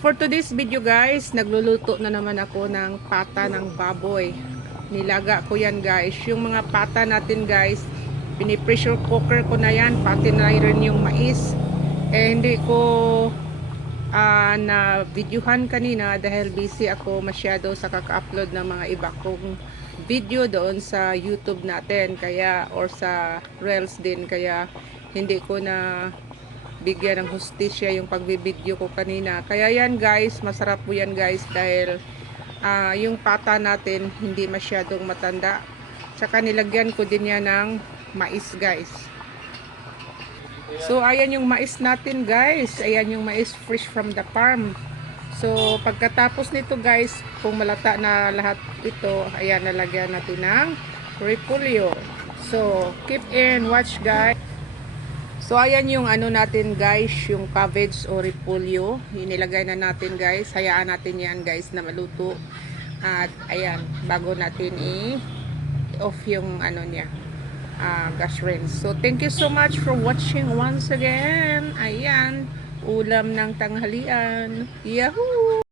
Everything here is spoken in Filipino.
For today's video guys, nagluluto na naman ako ng pata ng baboy. Nilaga ko yan guys. Yung mga pata natin guys, pinipressure cooker ko na yan. Pati na rin yung mais. Hindi ko na videohan kanina dahil busy ako masyado sa kaka-upload ng mga iba kong video doon sa YouTube natin. Kaya, or sa Reels din. Kaya, hindi ko na bigyan ng hustisya yung pagbibideo ko kanina. Kaya yan guys, masarap po yan guys dahil yung pata natin hindi masyadong matanda. Tsaka nilagyan ko din yan ng mais guys. So ayan yung mais natin guys. Ayan yung mais fresh from the farm. So pagkatapos nito guys, kung malata na lahat ito, ayan nalagyan natin ng repolyo. So keep in watch guys. So ayan yung ano natin guys, yung cabbage o repolyo. Inilagay na natin guys. Hayaan natin yan guys na maluto. At ayan, bago natin i-off yung ano niya, gas rinse. So thank you so much for watching once again. Ayan, ulam ng tanghalian. Yahoo!